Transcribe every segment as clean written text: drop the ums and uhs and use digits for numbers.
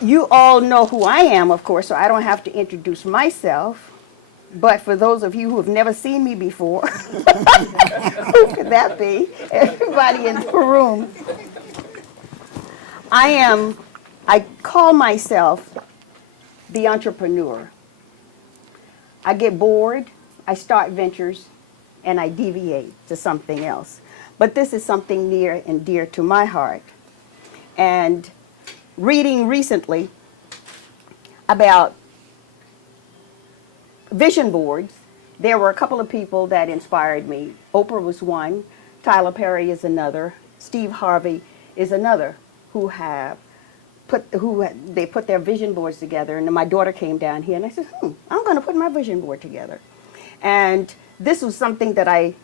You all know who I am, of course, so I don't have to introduce myself. But for those of you who have never seen me before, who could that be? Everybody in the room. I call myself the entrepreneur. I get bored, I start ventures, and I deviate to something else. But this is something near and dear to my heart. And reading recently about vision boards, there were a couple of people that inspired me. Oprah was one, Tyler Perry is another, Steve Harvey is another, they put their vision boards together. And then my daughter came down here and I said, I'm going to put my vision board together. And this was something that I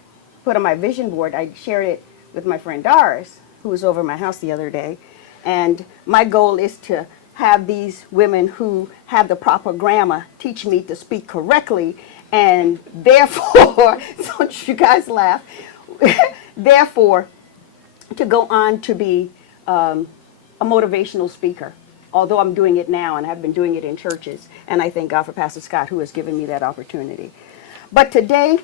put on my vision board. I shared it with my friend Doris, who was over at my house the other day. And my goal is to have these women who have the proper grammar teach me to speak correctly, and therefore, don't you guys laugh, therefore, to go on to be a motivational speaker. Although I'm doing it now, and I've been doing it in churches, and I thank God for Pastor Scott, who has given me that opportunity. But today,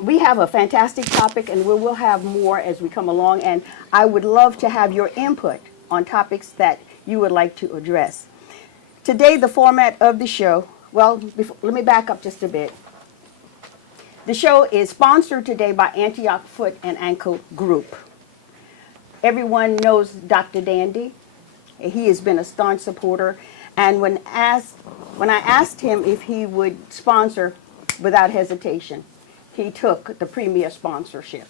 we have a fantastic topic, and we will have more as we come along, and I would love to have your input on topics that you would like to address. Today, the format of the show, well, let me back up just a bit. The show is sponsored today by Antioch Foot and Ankle Group. Everyone knows Dr. Dandy. He has been a staunch supporter, and when I asked him if he would sponsor without hesitation, he took the premier sponsorship.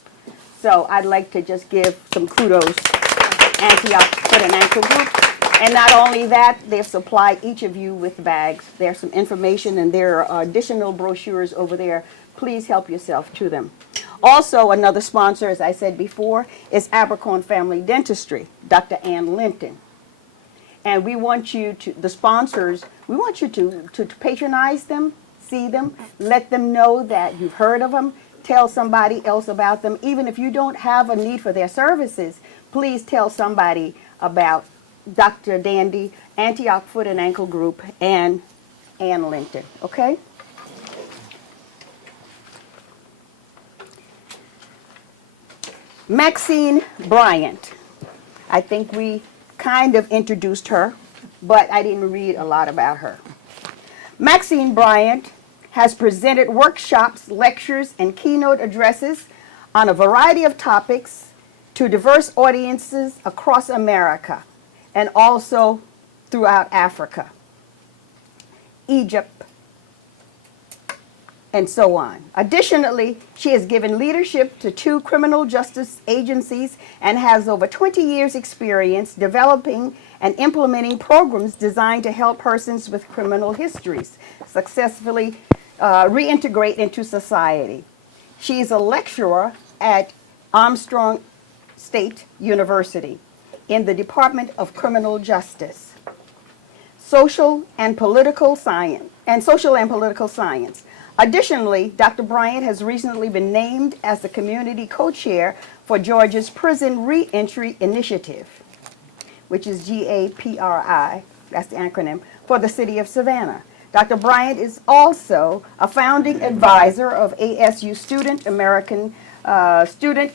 So I'd like to just give some kudos to Antioch Foot and Ankle Group. And not only that, they've supplied each of you with bags. There's some information and there are additional brochures over there. Please help yourself to them. Also, another sponsor, as I said before, is Abercorn Family Dentistry, Dr. Ann Linton. And we want you to, the sponsors, we want you to patronize them, see them, let them know that you've heard of them, tell somebody else about them. Even if you don't have a need for their services, please tell somebody about Dr. Dandy, Antioch Foot and Ankle Group, and Ann Linton, okay? Maxine Bryant. I think we kind of introduced her, but I didn't read a lot about her. Maxine Bryant has presented workshops, lectures, and keynote addresses on a variety of topics to diverse audiences across America and also throughout Africa, Egypt, and so on. Additionally, she has given leadership to 2 criminal justice agencies and has over 20 years' experience developing and implementing programs designed to help persons with criminal histories successfully reintegrate into society. She is a lecturer at Armstrong State University in the Department of Criminal Justice, Social and Political Science. Additionally, Dr. Bryant has recently been named as the community co-chair for Georgia's Prison Reentry Initiative, which is GAPRI, that's the acronym, for the city of Savannah. Dr. Bryant is also a founding advisor of ASU Student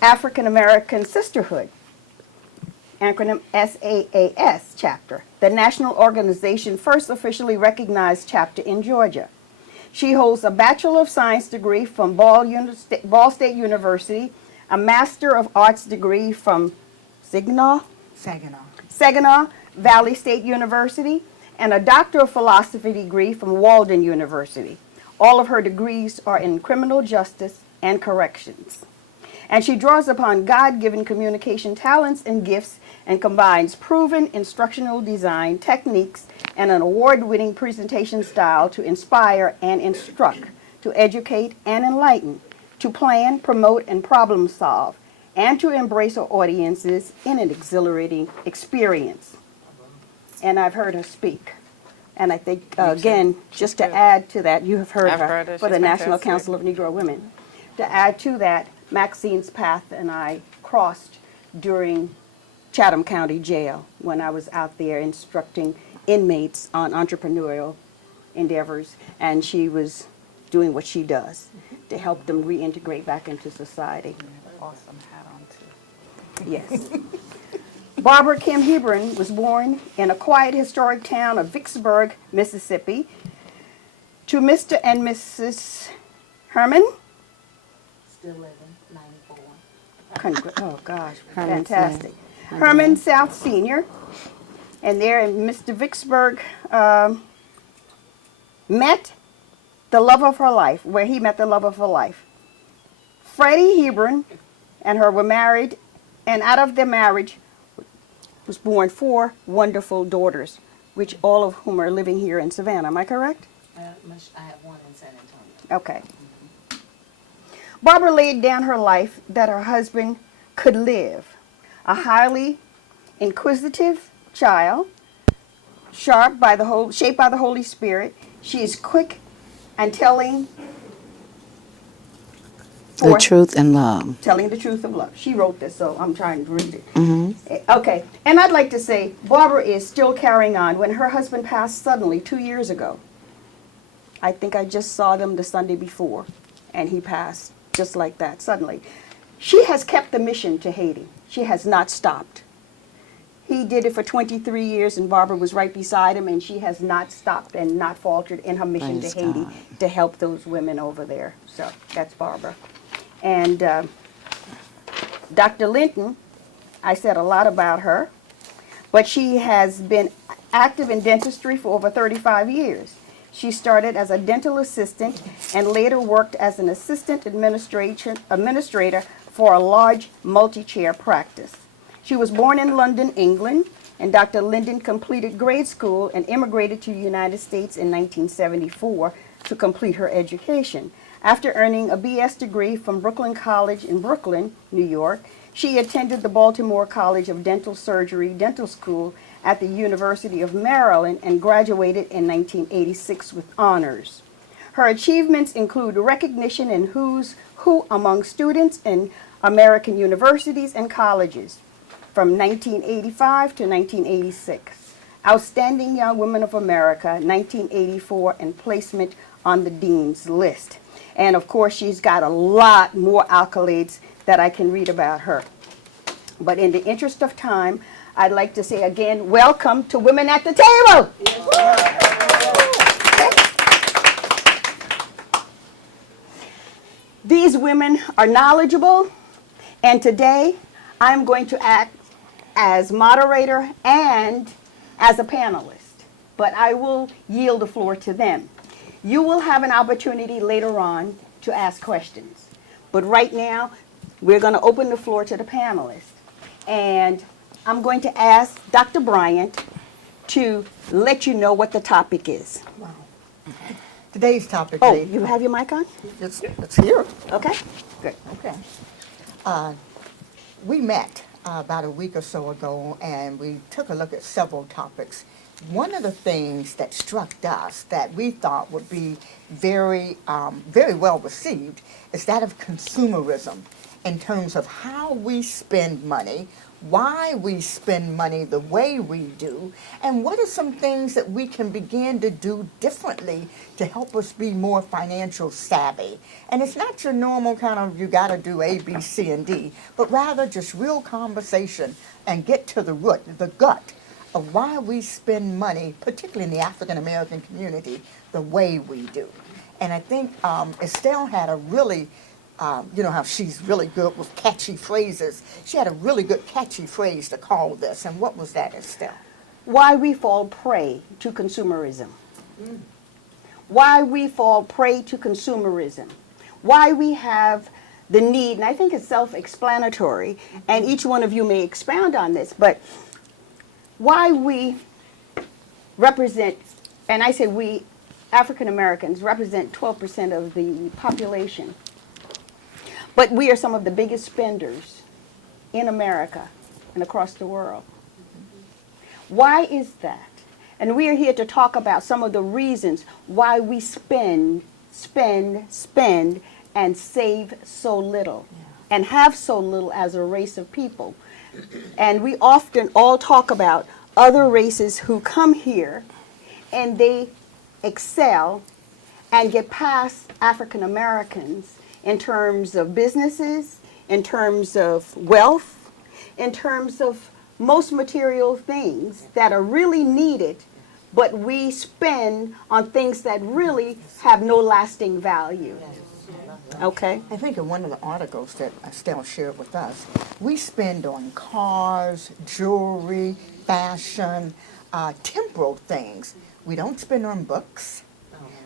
African American Sisterhood, acronym SAAS chapter, the national organization first officially recognized chapter in Georgia. She holds a Bachelor of Science degree from Ball State University, a Master of Arts degree from Saginaw Valley State University, and a Doctor of Philosophy degree from Walden University. All of her degrees are in criminal justice and corrections. And she draws upon God-given communication talents and gifts and combines proven instructional design techniques and an award-winning presentation style to inspire and instruct, to educate and enlighten, to plan, promote, and problem solve, and to embrace her audiences in an exhilarating experience. And I've heard her speak. And I think, again, just to add to that, you have heard her for the National Council of Negro Women. To add to that, Maxine's path and I crossed during Chatham County Jail when I was out there instructing inmates on entrepreneurial endeavors, and she was doing what she does to help them reintegrate back into society. Awesome hat on too. Yes. Barbara Kim Hebron was born in a quiet historic town of Vicksburg, Mississippi, to Mr. and Mrs. Herman. Still living, 94. Oh gosh, Herman fantastic. Smith. Herman South Sr. And there Mr. Vicksburg met the love of her life, where he met the love of her life. Freddie Hebron and her were married, and out of their marriage was born 4 wonderful daughters, which all of whom are living here in Savannah. Am I correct? I have one in San Antonio. Okay. Barbara laid down her life that her husband could live. A highly inquisitive child, shaped by the Holy Spirit. She is quick and telling The truth and love. telling the truth of love. She wrote this, so I'm trying to read it. Okay, and I'd like to say Barbara is still carrying on. When her husband passed suddenly 2 years ago, I think I just saw them the Sunday before, and he passed just like that, suddenly. She has kept the mission to Haiti. She has not stopped. He did it for 23 years, and Barbara was right beside him, and she has not stopped and not faltered in her mission Praise to Haiti God. to help those women over there. So that's Barbara. And Dr. Linton, I said a lot about her, but she has been active in dentistry for over 35 years. She started as a dental assistant and later worked as an assistant administrator for a large multi-chair practice. She was born in London, England, and Dr. Linden completed grade school and immigrated to the United States in 1974 to complete her education. After earning a BS degree from Brooklyn College in Brooklyn, New York, she attended the Baltimore College of Dental Surgery Dental School at the University of Maryland and graduated in 1986 with honors. Her achievements include recognition in who's who among students in American universities and colleges from 1985 to 1986. Outstanding Young Women of America, 1984, and placement on the Dean's List. And of course, she's got a lot more accolades that I can read about her. But in the interest of time, I'd like to say again, welcome to Women at the Table. These women are knowledgeable, and today I'm going to act as moderator and as a panelist, but I will yield the floor to them. You will have an opportunity later on to ask questions, but right now we're going to open the floor to the panelists, and I'm going to ask Dr. Bryant to let you know what the topic is. Today's topic, Oh, lady, you have your mic on? it's here. Okay, good. Okay. We met about a week or so ago, and we took a look at several topics. One of the things that struck us that we thought would be very well received is that of consumerism in terms of how we spend money, why we spend money the way we do, and what are some things that we can begin to do differently to help us be more financial savvy. And it's not your normal kind of you got to do A, B, C, and D, but rather just real conversation and get to the root, the gut of why we spend money, particularly in the African American community, the way we do. And I think Estelle had a really you know how she's really good with catchy phrases. She had a really good catchy phrase to call this. And what was that, Estelle? Why we fall prey to consumerism. Why we fall prey to consumerism. Why we have the need, and I think it's self-explanatory, and each one of you may expound on this, but why we represent, and I say we, African Americans, represent 12% of the population. But we are some of the biggest spenders in America and across the world. Why is that? And we are here to talk about some of the reasons why we spend, and save so little, and have so little as a race of people. And we often all talk about other races who come here and they excel and get past African Americans in terms of businesses, in terms of wealth, in terms of most material things that are really needed, but we spend on things that really have no lasting value. Okay? I think in one of the articles that Estelle shared with us, we spend on cars, jewelry, fashion, temporal things. We don't spend on books.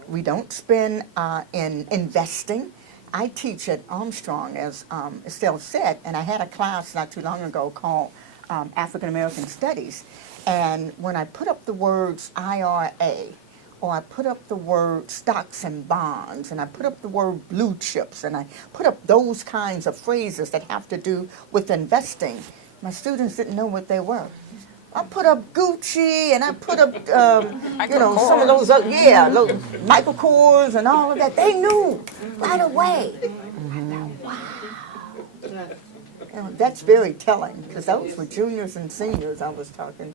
We don't spend in investing. I teach at Armstrong, as Estelle said, and I had a class not too long ago called African American Studies. And when I put up the words IRA, or I put up the word stocks and bonds, and I put up the word blue chips, and I put up those kinds of phrases that have to do with investing, my students didn't know what they were. I put up Gucci, and I put up, some of those, those Michael Kors and all of that. They knew right away. Wow. That's very telling, because those were juniors and seniors I was talking